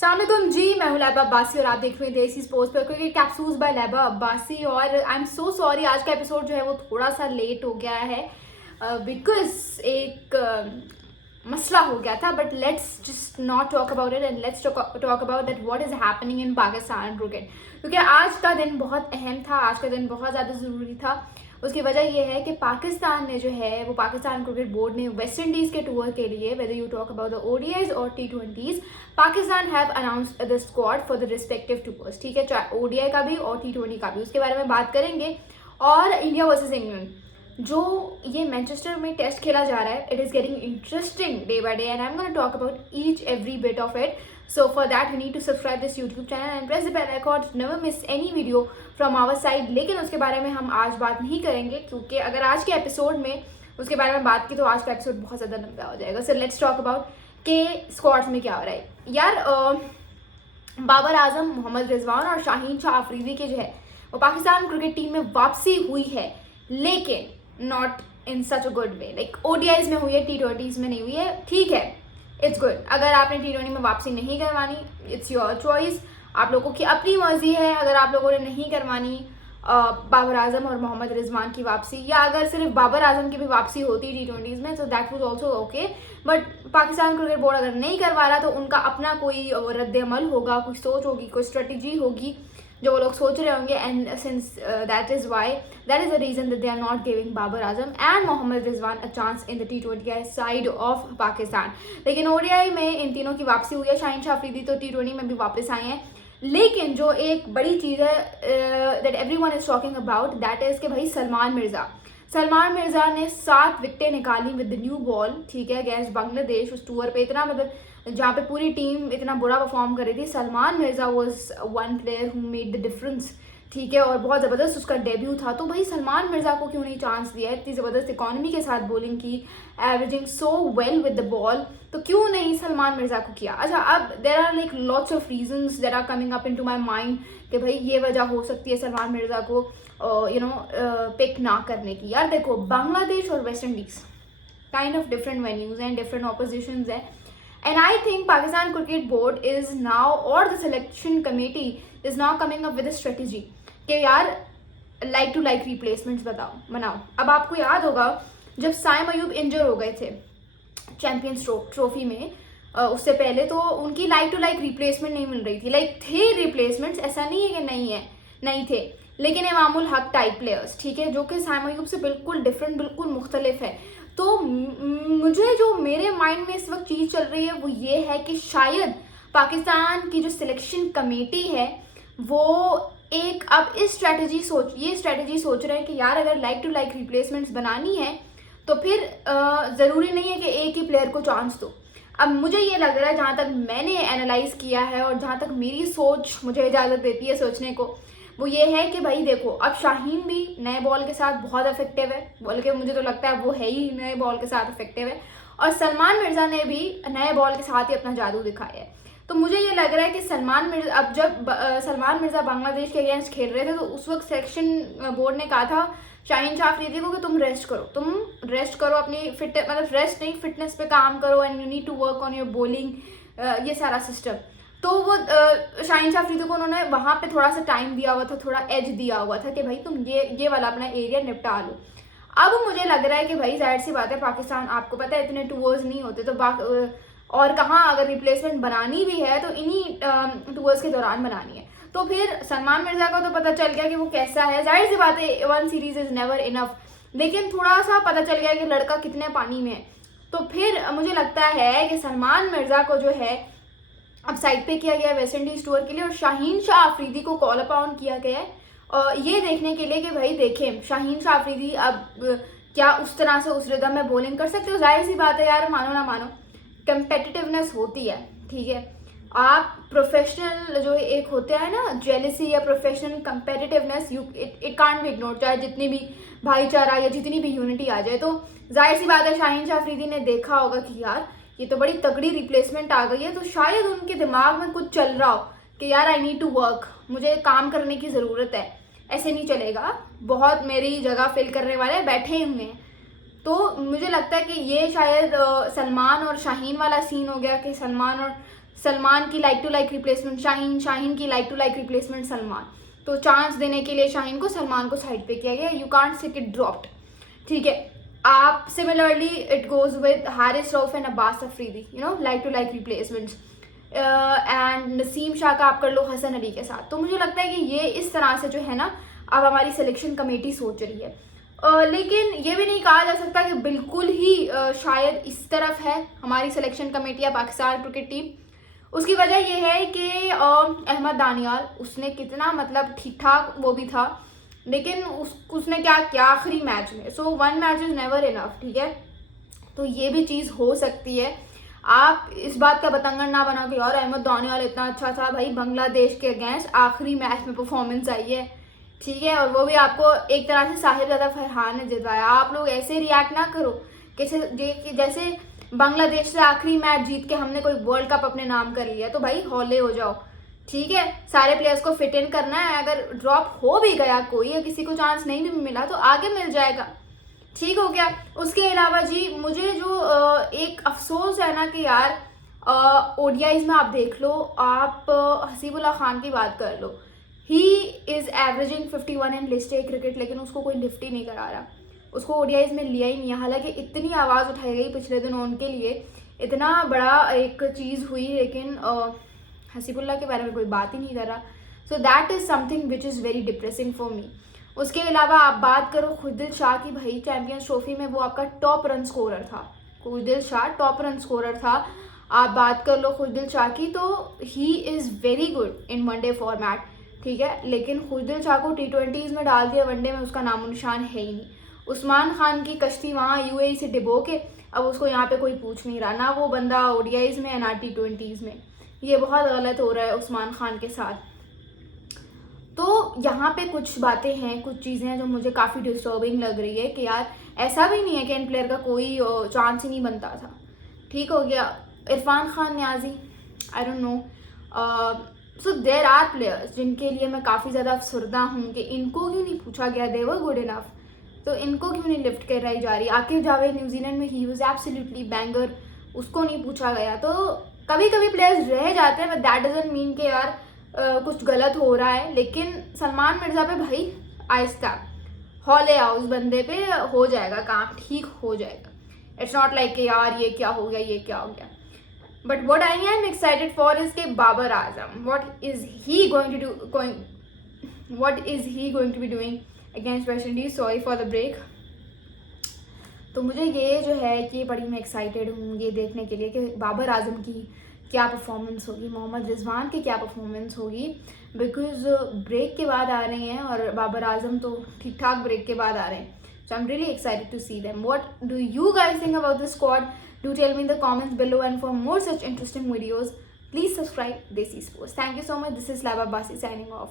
अस्सलामुअलैकुम जी, मैं हूँ लैबा अब्बासी और आप देख रहे हैं देसी स्पोर्ट्स पर क्रिकेट कैप्सूल्स बाय लैबा अब्बासी। और आई एम सो सॉरी, आज का एपिसोड जो है वो थोड़ा सा लेट हो गया है बिकॉज एक मसला हो गया था। But let's just not talk about it and let's talk about that what is happening in Pakistan cricket, क्योंकि आज का दिन बहुत अहम था, आज का दिन बहुत ज़्यादा ज़रूरी था। उसकी वजह यह है कि पाकिस्तान ने जो है वो पाकिस्तान क्रिकेट बोर्ड ने वेस्ट इंडीज़ के टूर के लिए, whether you talk about the ODIs और T20s, Pakistan have announced the squad for the respective tours. ठीक है, चाहे ओडीआई का भी और T20 का भी, उसके बारे में बात करेंगे। और इंडिया वर्सेस इंग्लैंड, जो ये मैनचेस्टर में टेस्ट खेला जा रहा है, it is getting interesting day by day and I am gonna talk about each every bit of it. So for that you need to subscribe this YouTube channel and press the bell icon to never miss any video from our side. लेकिन उसके बारे में हम आज बात नहीं करेंगे, क्योंकि अगर आज के एपिसोड में उसके बारे में बात की तो आज का एपिसोड बहुत ज़्यादा लंबा हो जाएगा. सो लेट्स टॉक अबाउट के स्क्वाड्स में क्या हो रहा है यार. बाबर आजम, मोहम्मद रिजवान और शाहीन शाह अफरीदी के जो है वो पाकिस्तान क्रिकेट टीम में वापसी हुई है, लेकिन not in such a good way. Like ODIs में हुई है, T20s में नहीं हुई है. ठीक है, इट्स गुड. अगर आपने T20 में वापसी नहीं करवानी, इट्स योर चॉइस, आप लोगों की अपनी मर्जी है. अगर आप लोगों ने नहीं करवानी बाबर आजम और मोहम्मद रिजवान की वापसी, या अगर सिर्फ बाबर आजम की भी वापसी होती T20s में, तो that was also okay. But Pakistan cricket board अगर नहीं करवा रहा तो उनका अपना कोई रद्द अमल होगा, कोई सोच होगी, कोई स्ट्रेटजी होगी जो वो लोग सोच रहे होंगे. And since that is the reason that they are not giving Babar Azam and Mohammad Rizwan a chance in the T20 side of Pakistan. लेकिन ओडीआई में इन तीनों की वापसी हुई है. शाहीन शाह अफरीदी तो T20 में भी वापस आए हैं. लेकिन जो एक बड़ी चीज़ है that everyone is talking about, that is कि भाई सलमान मिर्जा ने 7 विकेटें निकाली विद द न्यू बॉल. ठीक है, अगेंस्ट बांग्लादेश. उस टूर पे इतना, मतलब जहाँ पे पूरी टीम इतना बुरा परफॉर्म कर रही थी, Salman Mirza was one player who made the difference. ठीक है, और बहुत ज़बरदस्त उसका डेब्यू था. तो भाई सलमान मिर्जा को क्यों नहीं चांस दिया? इतनी ज़बरदस्त इकॉनमी के साथ बॉलिंग की, averaging so well with the ball, तो क्यों नहीं सलमान मिर्जा को किया? अच्छा, अब there are like lots of reasons that are coming up into my mind कि भाई ये वजह हो सकती है सलमान मिर्जा को पिक ना करने की. यार देखो, बांग्लादेश और West Indies kind of different venues हैं, डिफरेंट ऑपोजिशंस हैं. And I think Pakistan Cricket Board is now, or the selection committee is now coming up with a strategy कि यार लाइक टू लाइक रिप्लेसमेंट्स बनाओ. अब आपको याद होगा जब साइम अयूब इंजर हो गए थे चैंपियंस ट्रॉफी में, उससे पहले तो उनकी लाइक टू लाइक रिप्लेसमेंट नहीं मिल रही थी. लाइक थे रिप्लेसमेंट्स, ऐसा नहीं है कि नहीं थे, लेकिन इमामुल हक टाइप प्लेयर्स, ठीक है, जो कि साइम अयूब से बिल्कुल डिफरेंट, बिल्कुल मुख्तलिफ है. तो मुझे जो मेरे माइंड में इस वक्त चीज़ चल रही है वो ये है कि शायद पाकिस्तान की जो सिलेक्शन कमेटी है वो एक अब ये स्ट्रेटजी सोच रहे हैं कि यार अगर लाइक टू लाइक रिप्लेसमेंट्स बनानी है तो फिर ज़रूरी नहीं है कि एक ही प्लेयर को चांस दो. अब मुझे ये लग रहा है, जहाँ तक मैंने एनालाइज किया है और जहाँ तक मेरी सोच मुझे इजाज़त देती है सोचने को, वो ये है कि भाई देखो, अब शाहीन भी नए बॉल के साथ बहुत इफेक्टिव है, बल्कि मुझे तो लगता है वो है ही नए बॉल के साथ इफेक्टिव है. और सलमान मिर्ज़ा ने भी नए बॉल के साथ ही अपना जादू दिखाया है. तो मुझे ये लग रहा है कि सलमान मिर्ज़ा, अब जब सलमान मिर्ज़ा बांग्लादेश के अगेंस्ट खेल रहे थे तो उस वक्त सिलेक्शन बोर्ड ने कहा था शाहीन शाह अफरीदी को कि तुम रेस्ट करो अपनी फिटनेस पे काम करो and you need to work on your bowling, ये सारा सिस्टम. तो वो शाहीन शाह अफरीदी को उन्होंने वहाँ पे थोड़ा सा टाइम दिया हुआ था, थोड़ा एज दिया हुआ था कि भाई तुम ये वाला अपना एरिया निपटा लो. अब मुझे लग रहा है कि भाई जाहिर सी बात है, पाकिस्तान, आपको पता है इतने टूर्स नहीं होते, तो और कहाँ अगर रिप्लेसमेंट बनानी भी है तो इन्हीं टूर्स के दौरान बनानी है. तो फिर सलमान मिर्जा को तो पता चल गया कि वो कैसा है. जाहिर सी बात है, 1 सीरीज इज़ नेवर इनफ, लेकिन थोड़ा सा पता चल गया कि लड़का कितने पानी में है. तो फिर मुझे लगता है कि सलमान मिर्जा को जो है अब साइड पे किया गया वेस्ट इंडीज़ टूर के लिए, और शाहीन शाह अफरीदी को कॉल अपॉन किया गया है ये देखने के लिए कि भाई देखें शाहीन शाह अफरीदी अब क्या उस तरह से उस रिदम में बॉलिंग कर सकते हो. जाहिर सी बात है यार, मानो ना मानो कंपेटिटिवनेस होती है. ठीक है, आप प्रोफेशनल जो एक होते हैं ना, जेलसी या professional competitiveness, it can't be ignore, चाहे जितनी भी भाईचारा या जितनी भी यूनिटी आ जाए. तो जाहिर सी बात है शाहीन शाह अफरीदी ने देखा होगा कि यार ये तो बड़ी तगड़ी रिप्लेसमेंट आ गई है, तो शायद उनके दिमाग में कुछ चल रहा हो कि यार आई नीड टू वर्क, मुझे काम करने की ज़रूरत है, ऐसे नहीं चलेगा, बहुत मेरी जगह फिल करने वाले बैठे हुए हैं. तो मुझे लगता है कि ये शायद सलमान और शाहीन वाला सीन हो गया कि सलमान और सलमान की like to like replacement Shaheen, Shaheen की like to like replacement Salman. तो चांस देने के लिए शाहीन को सलमान को साइड पे किया गया, you can't sick it dropped, ठीक है। आप similarly it goes with Haris Rauf and Abbas Afridi, you know, like to like replacements. And Naseem Shah का आप कर लो हसन अली के साथ। तो मुझे लगता है कि ये इस तरह से जो है ना अब हमारी सिलेक्शन कमेटी सोच रही है। लेकिन ये भी नहीं कहा जा सकता कि बिल्कुल ही शायद इस तरफ है हमारी सिलेक्शन कमेटी या पाकिस्तान क्रिकेट टीम। उसकी वजह यह है कि अहमद दानियाल, उसने कितना मतलब ठीक ठाक वो भी था, लेकिन उसने क्या किया आखिरी मैच में। So one match is never enough, ठीक है। तो ये भी चीज़ हो सकती है। आप इस बात का बतंगड़ ना बनाओ कि यार अहमद दानियाल इतना अच्छा था, भाई बांग्लादेश के अगेंस्ट आखिरी मैच में परफॉर्मेंस आई है, ठीक है, और वो भी आपको एक तरह से साहिबजादा फरहान ने जितवाया। आप लोग ऐसे रिएक्ट ना करो कि जैसे बांग्लादेश से आखिरी मैच जीत के हमने कोई वर्ल्ड कप अपने नाम कर लिया। तो भाई हौले हो जाओ, ठीक है। सारे प्लेयर्स को फिट इन करना है। अगर ड्रॉप हो भी गया कोई या किसी को चांस नहीं भी मिला तो आगे मिल जाएगा, ठीक हो गया। उसके अलावा जी मुझे जो एक अफसोस है ना कि यार ओडीआईज में आप देख लो, आप हसीबुल्लाह खान की बात कर लो, he is averaging 51 in list A cricket, लेकिन उसको कोई लिफ्ट ही नहीं करा रहा, उसको ओडीआईज में लिया ही नहीं। हालांकि इतनी आवाज़ उठाई गई पिछले दिनों उनके लिए, इतना बड़ा एक चीज़ हुई, लेकिन हसीबुल्लाह के बारे में कोई बात ही नहीं कर रहा। So that is something which is very depressing for me. उसके अलावा आप बात करो खुदिल शाह की, भाई चैम्पियंस ट्रॉफी में वो आपका टॉप रन स्कोरर था, खुदिल शाह टॉप रन स्कोरर था। आप बात कर लो खुदिल शाह की, तो he is very good in one day format, ठीक है, लेकिन खुदिल शाह को T20s में डाल दिया, वनडे में उसका नामो निशान है ही नहीं। उस्मान खान की कश्ती वहाँ यूएई से डिबो के अब उसको यहाँ पे कोई पूछ नहीं रहा, ना वो बंदा ओडीआईज में ना T20s में। ये बहुत गलत हो रहा है उस्मान खान के साथ। तो यहाँ पे कुछ बातें हैं, कुछ चीज़ें हैं जो मुझे काफ़ी डिस्टर्बिंग लग रही है कि यार ऐसा भी नहीं है कि इन प्लेयर का कोई चांस ही नहीं बनता था, ठीक हो गया। Irfan Khan Niazi, I don't know, so there are players जिनके लिए मैं काफ़ी ज़्यादा अफसरदा हूँ कि इनको क्यों नहीं पूछा गया, दे वर गुड इनफ, तो इनको क्यों नहीं लिफ्ट कराई जा रही। आकिब जावेद न्यूजीलैंड में ही वाज एब्सोल्युटली बैंगर, उसको नहीं पूछा गया। तो कभी कभी प्लेयर्स रह जाते हैं, बट दैट डजंट मीन कि यार कुछ गलत हो रहा है। लेकिन सलमान मिर्ज़ा पे भाई आहिस्ता हौले आओ, उस बंदे पे हो जाएगा काम, ठीक हो जाएगा। इट्स नॉट लाइक कि यार ये क्या हो गया, ये क्या हो गया। But what I am excited for is के Babar Azam, what is he going to be doing against West Indies. Sorry for the break. तो मुझे ये जो है कि बड़ी मैं एक्साइटेड हूँ ये देखने के लिए कि बाबर आजम की क्या परफॉर्मेंस होगी, मोहम्मद रिजवान की क्या परफॉर्मेंस होगी, बिकॉज ब्रेक के बाद आ रहे हैं और बाबर आजम तो ठीक ठाक ब्रेक के बाद आ रहे हैं। So I am really excited to see them. What do you guys think about this squad? Do tell me in the comments below, and for more such interesting videos please subscribe Desi Sports. Thank you so much. This is Laba Basi signing off.